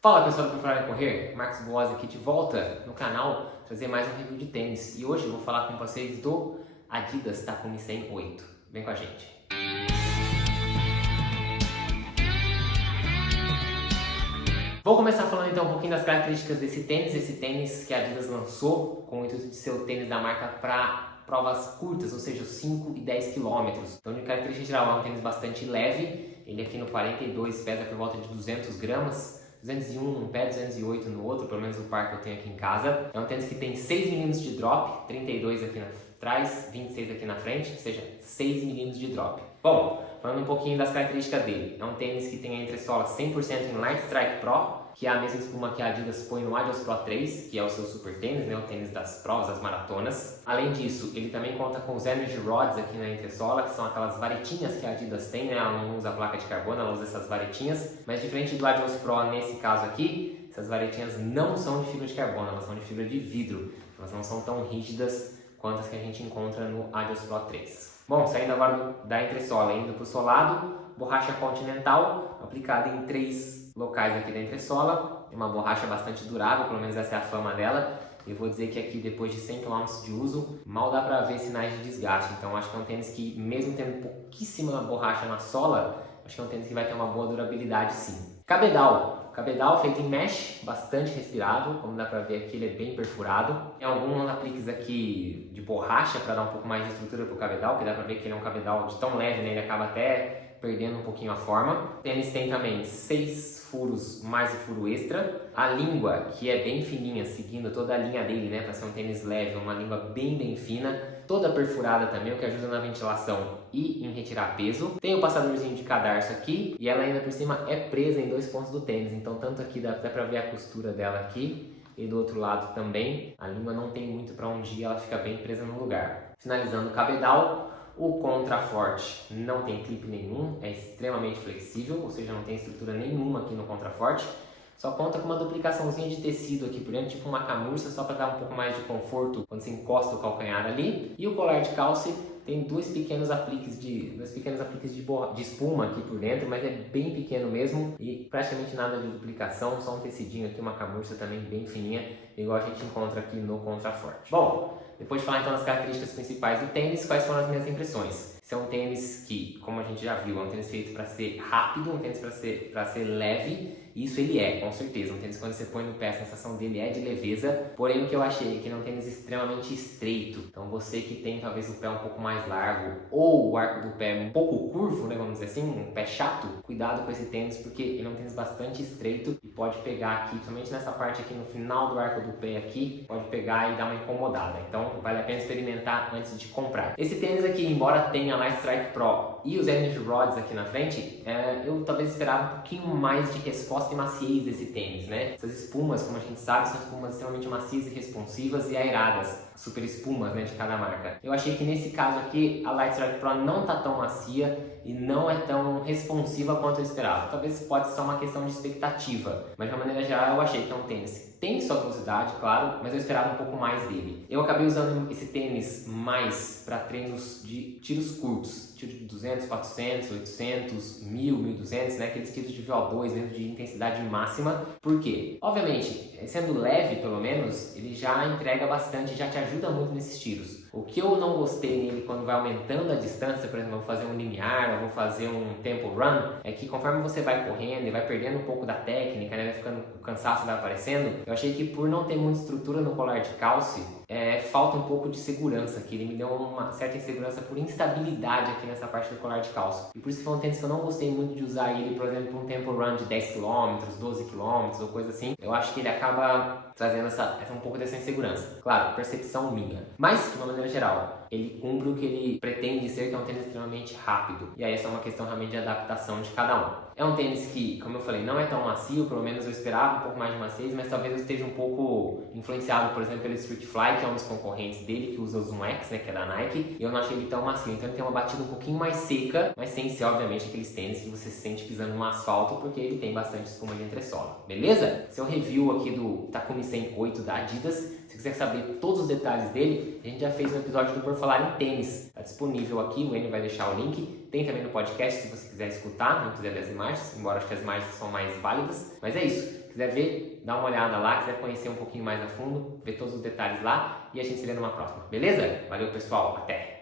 Fala pessoal do Falar em Correr, Marcos Boas aqui de volta no canal, trazer mais um review de tênis. E hoje eu vou falar com vocês do Adidas Takumi 100-8. Vem com a gente. Vou começar falando então um pouquinho das características desse tênis. Esse tênis que a Adidas lançou com o intuito de ser o tênis da marca para provas curtas, ou seja, 5 e 10 km. Então, de característica geral, é um tênis bastante leve. Ele aqui no 42 pesa por volta de 200 gramas. 201 num pé, 208 no outro, pelo menos o par que eu tenho aqui em casa. É um tênis que tem 6 mm de drop, 32 aqui atrás, 26 aqui na frente, ou seja, 6 mm de drop. Bom, falando um pouquinho das características dele. É um tênis que tem a entressola 100% em Light Strike Pro, que é a mesma espuma que a Adidas põe no Adios Pro 3, que é o seu super tênis, né? O tênis das provas, das maratonas. Além disso, ele também conta com os Energy Rods aqui na entressola, que são aquelas varetinhas que a Adidas tem, né? Ela não usa a placa de carbono, ela usa essas varetinhas. Mas diferente do Adios Pro, nesse caso aqui, essas varetinhas não são de fibra de carbono, elas são de fibra de vidro. Elas não são tão rígidas quanto as que a gente encontra no Adios Pro 3. Bom, saindo agora da entressola e indo para o solado, borracha Continental, aplicada em 3 locais aqui da entressola. É uma borracha bastante durável, pelo menos essa é a fama dela. Eu vou dizer que aqui, depois de 100 km de uso, mal dá para ver sinais de desgaste. Então acho que é um tênis que, mesmo tendo pouquíssima borracha na sola, acho que é um tênis que vai ter uma boa durabilidade sim. Cabedal feito em mesh, bastante respirável, como dá pra ver aqui ele é bem perfurado. Tem alguns apliques aqui de borracha para dar um pouco mais de estrutura pro cabedal, que dá pra ver que ele é um cabedal de tão leve, né? Ele acaba até perdendo um pouquinho a forma. O tênis tem também 6 furos mais o furo extra. A língua, que é bem fininha, seguindo toda a linha dele, né? Para ser um tênis leve, uma língua bem fina. Toda perfurada também, o que ajuda na ventilação e em retirar peso. Tem o passadorzinho de cadarço aqui e ela ainda por cima é presa em 2 pontos do tênis. Então tanto aqui dá até para ver a costura dela aqui e do outro lado também. A língua não tem muito para onde ir, ela fica bem presa no lugar. Finalizando o cabedal. O contraforte não tem clipe nenhum, é extremamente flexível, ou seja, não tem estrutura nenhuma aqui no contraforte. Só conta com uma duplicaçãozinha de tecido aqui por dentro, tipo uma camurça, só para dar um pouco mais de conforto quando você encosta o calcanhar ali. E o colar de calce tem dois pequenos apliques de espuma aqui por dentro, mas é bem pequeno mesmo e praticamente nada de duplicação, só um tecidinho aqui, uma camurça também bem fininha, igual a gente encontra aqui no contraforte. Bom, depois de falar então das características principais do tênis, quais foram as minhas impressões? Esse é um tênis que, como a gente já viu, é um tênis feito para ser rápido, um tênis para ser leve, e isso ele é, com certeza. Um tênis quando você põe no pé, a sensação dele é de leveza, porém o que eu achei é que ele é um tênis extremamente estreito. Então você que tem talvez o pé um pouco mais largo, ou o arco do pé um pouco curvo, né, vamos dizer assim, um pé chato, cuidado com esse tênis porque ele é um tênis bastante estreito e pode pegar aqui, principalmente nessa parte aqui no final do arco do pé aqui, pode pegar e dar uma incomodada. Então vale a pena experimentar antes de comprar. Esse tênis aqui, embora tenha a Light Strike Pro e os Energy Rods aqui na frente, eu talvez esperava um pouquinho mais de resposta e maciez desse tênis, né? Essas espumas, como a gente sabe, são espumas extremamente macias e responsivas e aeradas, super espumas, né, de cada marca. Eu achei que nesse caso aqui a Light Strike Pro não tá tão macia e não é tão responsiva quanto eu esperava. Talvez pode ser uma questão de expectativa, mas de uma maneira geral eu achei que é um tênis que tem sua velocidade, claro, mas eu esperava um pouco mais dele. Eu acabei usando esse tênis mais para treinos de tiros curtos, tiro de 200, 400, 800, 1000, 1200, né? Aqueles tiros de VO2 mesmo de intensidade máxima. Por quê? Obviamente, sendo leve pelo menos, ele já entrega bastante, já te ajuda muito nesses tiros. O que eu não gostei nele quando vai aumentando a distância, por exemplo, eu vou fazer um limiar, eu vou fazer um tempo run, é que conforme você vai correndo e vai perdendo um pouco da técnica, né, vai ficando, o cansaço vai aparecendo, eu achei que por não ter muita estrutura no colar de calce, falta um pouco de segurança, que ele me deu uma certa insegurança por instabilidade aqui nessa parte do colar de calço. E por isso que foi um tênis que eu não gostei muito de usar ele, por exemplo, para um tempo run de 10 km, 12 km ou coisa assim. Eu acho que ele acaba trazendo um pouco dessa insegurança. Claro, percepção minha. Mas, de uma maneira geral, ele cumpre o que ele pretende ser, que é um tênis extremamente rápido. E aí essa é uma questão realmente de adaptação de cada um. É um tênis que, como eu falei, não é tão macio, pelo menos eu esperava um pouco mais de maciez, mas talvez eu esteja um pouco influenciado, por exemplo, pelo Street Fly, que é um dos concorrentes dele, que usa o Zoom X, né, que é da Nike, e eu não achei ele tão macio. Então ele tem uma batida um pouquinho mais seca, mas sem ser, obviamente, aqueles tênis que você se sente pisando no asfalto, porque ele tem bastante espuma de entressola. Beleza? Esse é o review aqui do Takumi 100-8 da Adidas. Se quiser saber todos os detalhes dele, a gente já fez um episódio do Por Falar em Tênis. Está disponível aqui, o Enio vai deixar o link. Tem também no podcast se você quiser escutar, não quiser ver as imagens, embora acho que as imagens são mais válidas. Mas é isso. Quiser ver, dá uma olhada lá, quiser conhecer um pouquinho mais a fundo, ver todos os detalhes lá e a gente se vê numa próxima, beleza? Valeu pessoal, até!